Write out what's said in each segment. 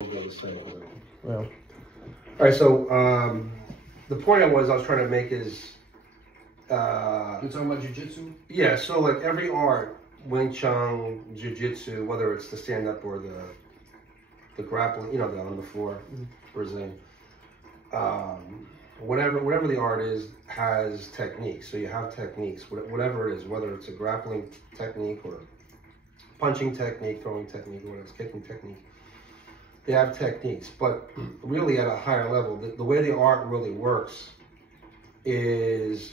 We'll go the same way. Well, all right. So the point I was trying to make is. You're talking about jiu-jitsu? Yeah. So like every art, Wing Chun, jiu-jitsu, whether it's the stand-up or the grappling, you know, the on the floor, Brazilian. Whatever the art is has techniques. So you have techniques, whatever it is, whether it's a grappling technique or punching technique, throwing technique, or whether it's kicking technique. They have techniques, but really at a higher level, the way the art really works is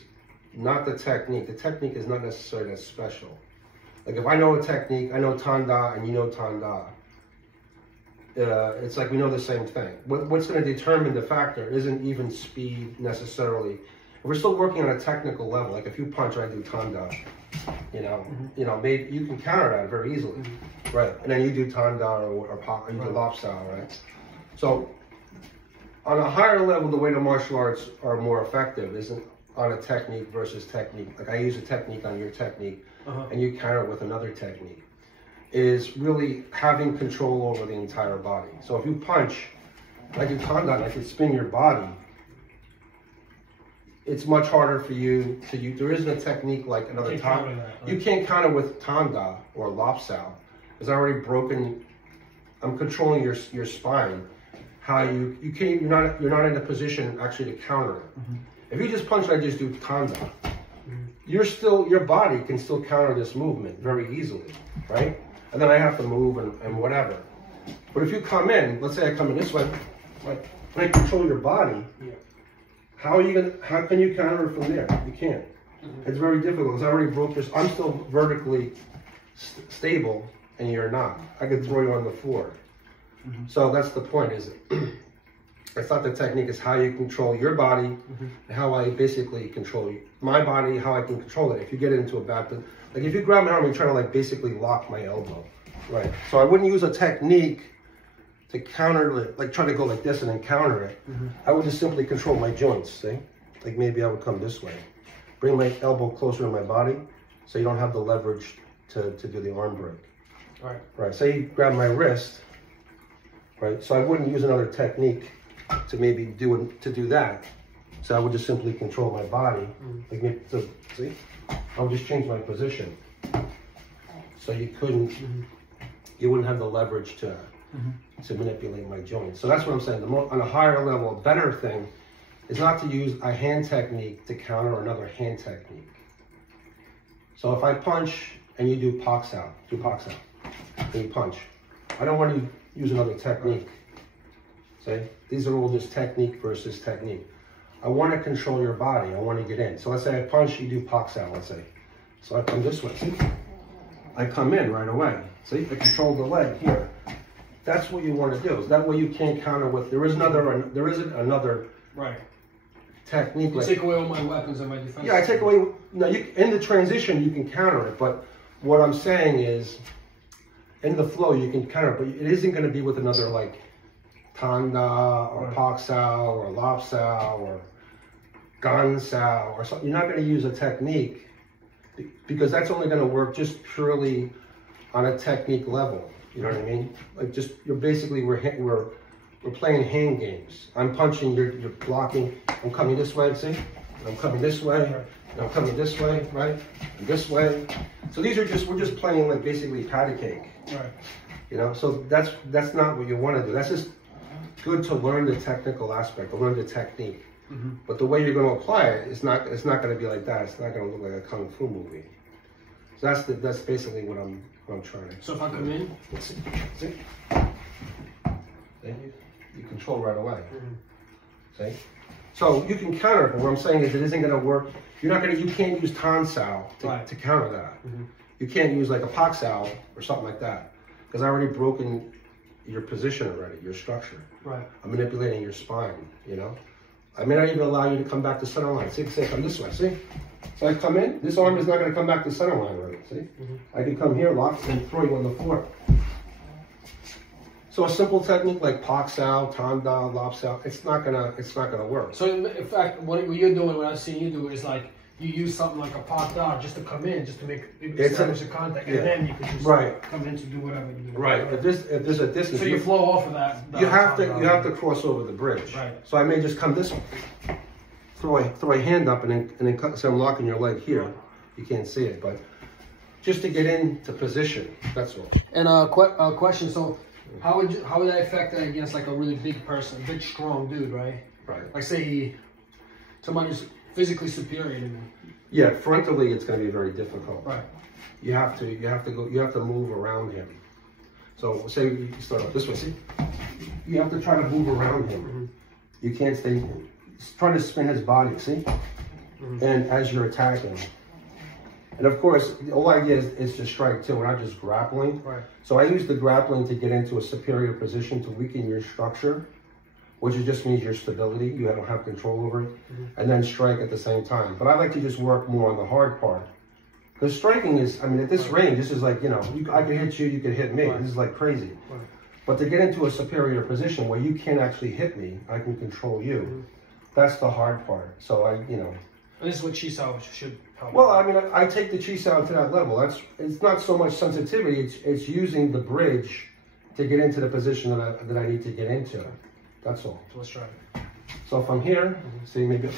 not the technique. The technique is not necessarily that special. Like if I know a technique, I know Tanda and you know Tanda. It's like we know the same thing. What's going to determine the factor isn't even speed necessarily. If we're still working on a technical level, like if you punch, I do Tanda. You know, maybe you can counter that very easily, right? And then you do Tanda or you do Lop style, right? So on a higher level, the way the martial arts are more effective isn't on a technique versus technique. Like I use a technique on your technique, and you counter it with another technique. Is really having control over the entire body. So if you punch, like in Tanda, I can spin your body. It's much harder for you to use. There isn't a technique like another Tanda. You can't counter with Tanda or Lop style, because I already broken. I'm controlling your spine. How you can't. You're not in a position actually to counter it. If you just punch, I just do Tanda. Your body can still counter this movement very easily, right? And then I have to move and whatever. But if you come in, let's say I come in this way, like when I control your body, how can you counter it from there? You can't. It's very difficult because I already broke this. I'm still vertically stable and you're not. I could throw you on the floor. So that's the point, is it's not the technique, it's how you control your body and how I basically control my body, how I can control it. If you get into a bad, like if you grab my arm and try to like basically lock my elbow, right? So I wouldn't use a technique to counter it, like try to go like this and then counter it. I would just simply control my joints, see? Like maybe I would come this way. Bring my elbow closer to my body so you don't have the leverage to do the arm break. Right, say you grab my wrist, right? So I wouldn't use another technique to maybe do that. So I would just simply control my body. Like so, see? I would just change my position. So you wouldn't have the leverage to manipulate my joints. So that's what I'm saying. On a higher level, a better thing is not to use a hand technique to counter another hand technique. So if I punch and you do Pak Sao, and you punch, I don't want to use another technique. See? These are all just technique versus technique. I want to control your body. I want to get in. So let's say I punch, you do Pak Sao, let's say. So I come this way, see? I come in right away. See? I control the leg here. That's what you want to do. Is that way you can't counter with, there isn't another technique. You take away all my weapons and my defense. Yeah, I take away, no, in the transition you can counter it, but what I'm saying is, in the flow you can counter it, but it isn't going to be with another like Tanda or Pak Sao or Lop Sao or Gan Sao or something. You're not going to use a technique because that's only going to work just purely on a technique level. You know what I mean? Like just we're playing hand games. I'm punching, you're blocking. I'm coming this way, see? I'm coming this way. I'm coming this way, right? And this way. So these are we're just playing like basically patty cake. You know, so that's not what you want to do. That's just good to learn the technical aspect, to learn the technique. But the way you're going to apply it, it's not going to be like that. It's not going to look like a kung fu movie. So that's basically what I'm trying to. So if I come in, see? Then you control right away. See? So you can counter it, but what I'm saying is it isn't going to work. You can't use Tan Sao to counter that. You can't use like a Pak Sao or something like that, because I already broken your position already, your structure. I'm manipulating your spine, you know? I may not even allow you to come back to center line. See, say come this way, see? So I come in, this arm is not going to come back to center line already, see? I can come here, lock, and throw you on the floor. So a simple technique like Pak Sao, Tanda, Lop Sao, it's not gonna work. So in fact, what you're doing, what I'm seeing you do is like, you use something like a pop dot just to come in, just to make establish the contact, and then you can just come in to do whatever you do. Right. If there's a distance, so you flow off of that. You have to cross over the bridge. Right. So I may just come this way, throw a hand up, and then cut, so I'm locking your leg here. You can't see it, but just to get into position. That's all. And question. So how would that affect that against like a really big person, a big strong dude, right? Right. Like say somebody's physically superior to me. Yeah, frontally it's going to be very difficult. Right. You have to move around him. So say you start up this way. See, you have to try to move around him. You can't stay. Try to spin his body. See, and as you're attacking. And of course, the whole idea is to strike too. We're not just grappling. Right. So I use the grappling to get into a superior position to weaken your structure, which just means your stability. You don't have control over it, and then strike at the same time. But I like to just work more on the hard part. Because striking is, I mean, at this range, this is like, you know, I can hit you, you can hit me. This is like crazy. But to get into a superior position where you can't actually hit me, I can control you. That's the hard part. So you know. And this is what Chisao should help. Well, I mean, I take the Chisao to that level. It's not so much sensitivity, it's using the bridge to get into the position that I need to get into. That's all. So let's try it. So from here, see, maybe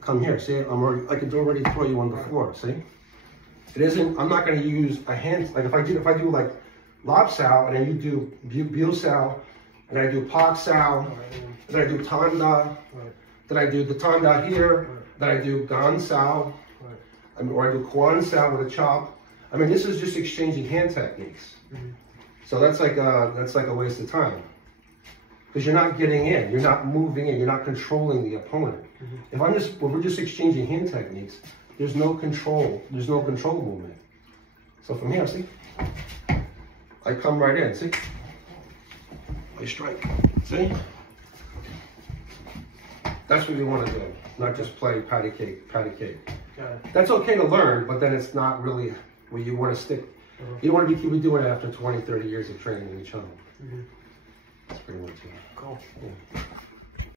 come here. See, I can already throw you on the floor. See, it isn't. I'm not going to use a hand. Like if I do like lob sao, and then you do biu sao, and I do pak sao, then I do tanda, then I do the tanda here, then I do gan sao, or I do quan sao with a chop. I mean, this is just exchanging hand techniques. So that's like a waste of time. Because you're not getting in, you're not moving in, you're not controlling the opponent. If we're just exchanging hand techniques, there's no control movement. So from here, see, I come right in, see, I strike, see. That's what you want to do, not just play patty cake. That's okay to learn, but then it's not really where you want to stick. You don't want to keep doing it after 20, 30 years of training in each other. That's pretty much it. Cool. Yeah.